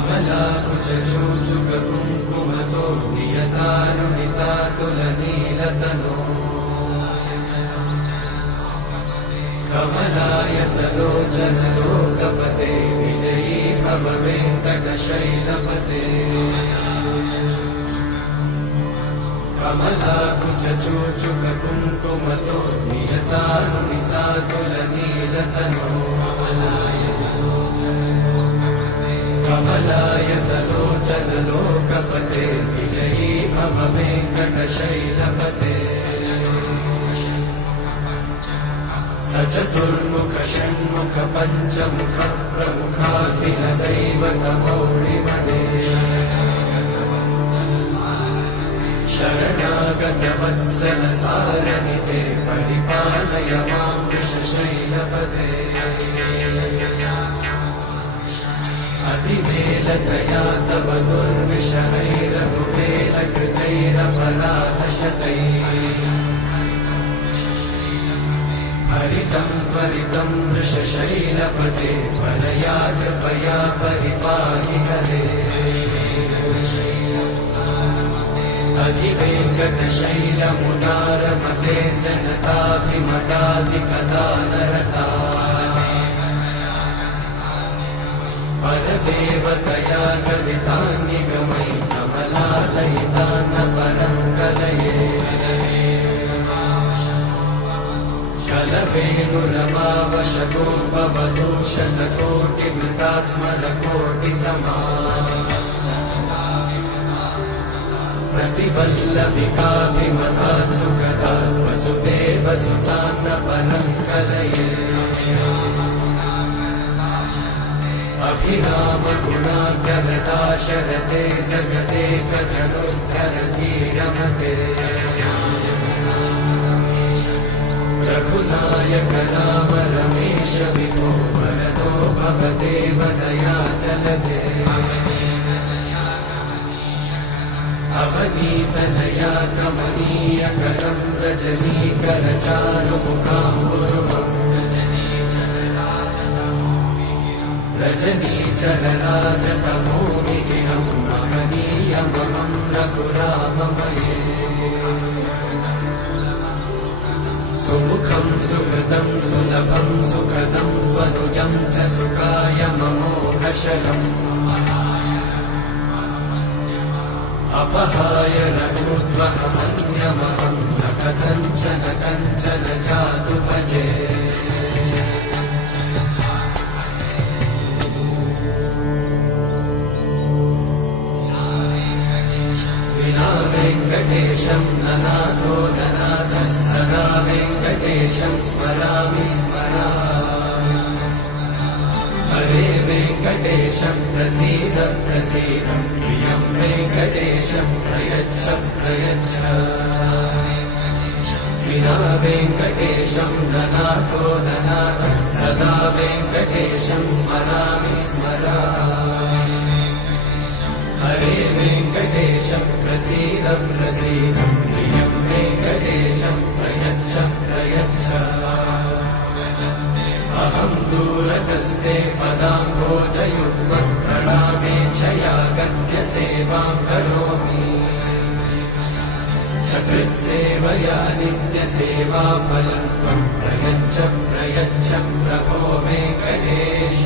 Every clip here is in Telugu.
कमलाकुचूचुककुङ्कुमतो नियतारुणितातुलनीलतनो कमलायतलोचनलोकपते विजयी भव वेङ्कटशैलपते कमलाकुचूचुककुङ्कुमतो नियतारुणितातुलनीलतनो कमलायतलोचनलोकपते विजयी भव वेङ्कटशैलपते सचतुर्मुख षण्मुख पञ्चमुख प्रमुखाखिल दैवतमौळिमणे शरणागत वत्सल सारनिधे परिपालय मां वृषशैलपते अतिवेलतया तव दुर्विषहैरघुवेलकृतैरपराधशतैः हरितं त्वरितं वृषशैलपते परया कृपया परिपाहि हरे अधिवेङ्कटशैलमुदारमते जनताभिमताधिकदानरता परदेवतया गदितान्निगमै कमलादयितान्न परं कलये कलवेणुरमावशतोपवधूशतकोटिवृतात् स्मरकोटिसमा प्रतिवल्लविकाभिमतात् सुखदात् वसुदेवसुतान्न परं कलये अभिरामगुणाकरदाशरथे जगदेकजनोद्धरधीरमते रघुनायक राम रमेश विभो वरदो भवदेव दयाचलते अवनीतनया कमनीयकरं रजनीकरचारुमुखाम्बुरुहम् रजनीचरराजतमोमिहिरं महनीयमहं रघुराममये सुमुखं सुहृदं सुलभं सुखदं स्वनुजं च सुखायममोघशलम् अपहाय रघूद्वहमन्यमहं न कथञ्चन कञ्चन जातु भजे विना वेङ्कटेशं ननाथो ननाथः सदा वेङ्कटेशं स्मरामि स्मरामि हरे वेङ्कटेशं प्रसीद प्रसीद प्रियं वेङ्कटेशं प्रयच्छ प्रयच्छ विना वेङ्कटेशं ननाथो ननाथः सदा वेङ्कटेशं स्मरामि स्मरामि हरे वेङ्कटेशं प्रसीद प्रसीद प्रियं वेङ्कटेशं प्रयच्छ प्रयच्छ अहं दूरतस्ते पदाम्भोजयुग्मं प्रणामेच्छया गद्यसेवां करोमि सकृत्सेवया नित्यसेवाफलं त्वं प्रयच्छ प्रयच्छ प्रभो वेङ्कटेश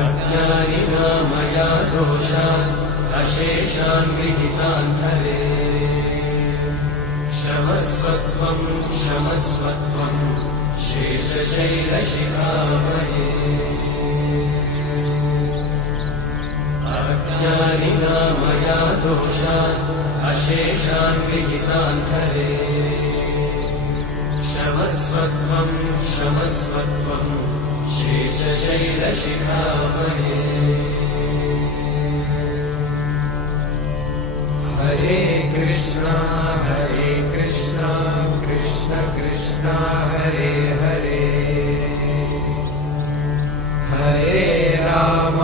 अज्ञानिना मया दोषान् अशेषान् विहितान् हरे क्षमस्वत्वं क्षमस्वत्वं शेषशैलशिखामणे अज्ञानिना मया दोषान् अशेषान् विहितान् हरे क्षमस्वत्वं क्षमस्वत्वं शेषशैलशिखामणे हरे कृष्णा कृष्ण कृष्ण हरे हरे हरे राम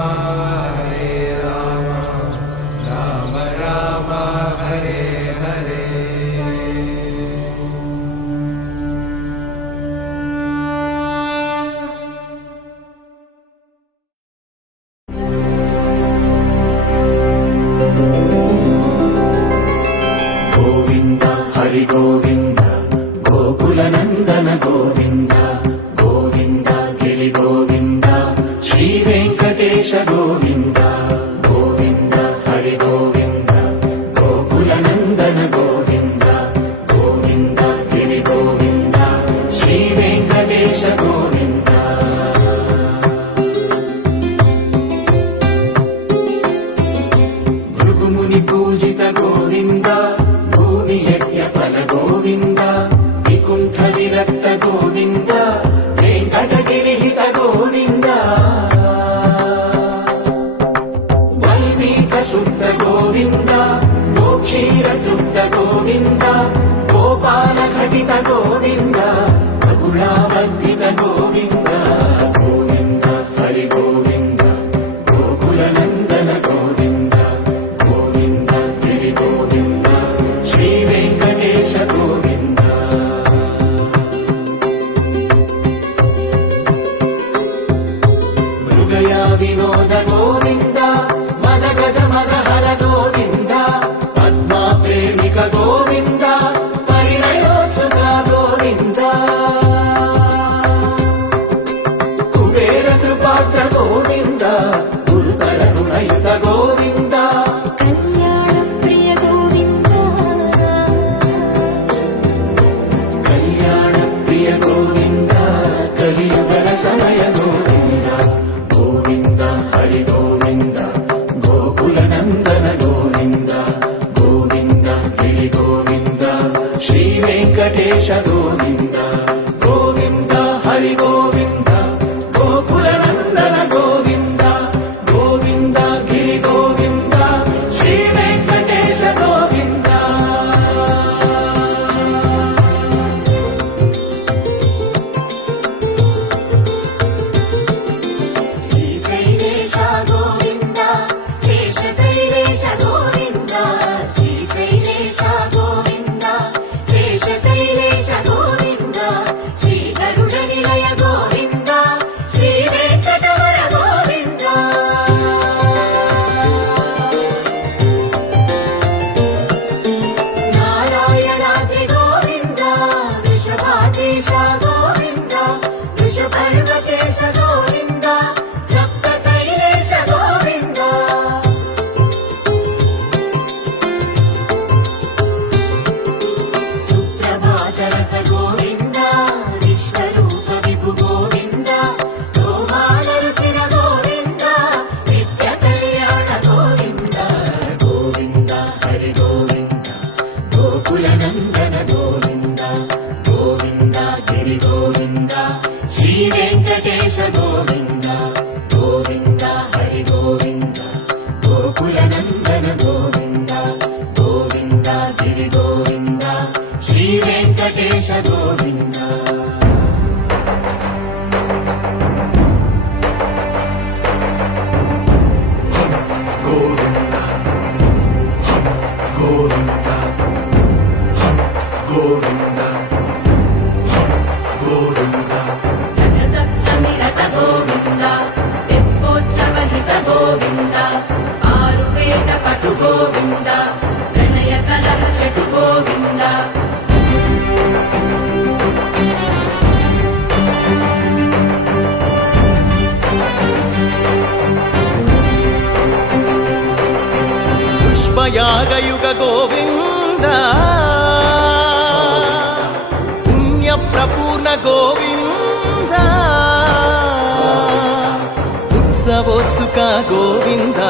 హరి గోవింద గోకుల నందన గోవింద గోవింద గిరి గోవింద శ్రీ వెంకటేశ గోవింద గోవింద హరి గోవింద గోకుల నందన గోవింద గోవింద గిరి గోవింద శ్రీ వెంకటేశ గోవింద భృగుముని పూజిత గోవింద భూమి యజ్ఞ ఫల గోవింద వికుంఠ విరక్త గోవింద వెంకటగిరిహిత గోవింద వల్మీక శుద్ధ గోవింద గోక్షీర తృప్త గోవింద గోపాల ఘటిత గోవింద బహుళావర్ధిత గోవింద గోవింద హరి గోవింద గోకుల నందన గోవింద గోవింద గిరి గోవింద శ్రీ వెంకటేశ గోవింద మృగయా వినోద గోవింద మద గజ మద హర గోవింద పద్మా ప్రేమిక గోవింద పరిణయోత్సుక గోవింద కుబేర కృపాత్ర గోవింద గురుతర రుణయుత గోవింద కళ్యాణ ప్రియ కళ్యాణ ప్రియ గోవింద గోవింద కలియుగర సమయ గోవింద గోవింద హరి గోవింద గోకుల నందన గోవింద గోవింద గిరి గోవింద శ్రీ వెంకటేశ గోవింద గోవింద హరి గోవింద గోకుల నందన గోవింద గోవింద గిరి గోవింద శ్రీ వెంకటేశ గోవింద శ్రీశైలేశ గోవింద శేషశైలేశ గోవింద శ్రీశైలేశ గోవింద శేషశైలేశ గోవింద శ్రీ గరుడ నిలయ గోవింద శ్రీ వెంకటవర గోవింద నారాయణాద్రి గోవింద వృషభాద్రీశ గోవింద వృషపర్వతేశ గోవింద సప్త శైలేశ గోవింద సుప్రభాతరస గోవింద విశ్వరూప విభు గోవింద గోమాల రుచిర గోవింద నిత్య కళ్యాణ గోవింద గోవింద హరి గోవింద గోకుల నందన గోవింద గోవింద గిరి గోవింద శ్రీ వెంకటేశ గోవింద గోవింద హరి గోవింద గోకుల నందన గోవింద గోవింద గిరి గోవింద శ్రీ వెంకటేశ గోవింద గోవింద గోవింద గోవింద గోవింద రథ సప్తమి రథ గోవింద తెప్పోత్సవ హిత గోవింద ఆరువేద పటు గోవింద ప్రణయ కలహ చటు గోవింద పుష్పయాగయుగ గోవింద పుణ్య ప్రపూర్ణ గోవింద ఉత్సవోత్సుక గోవింద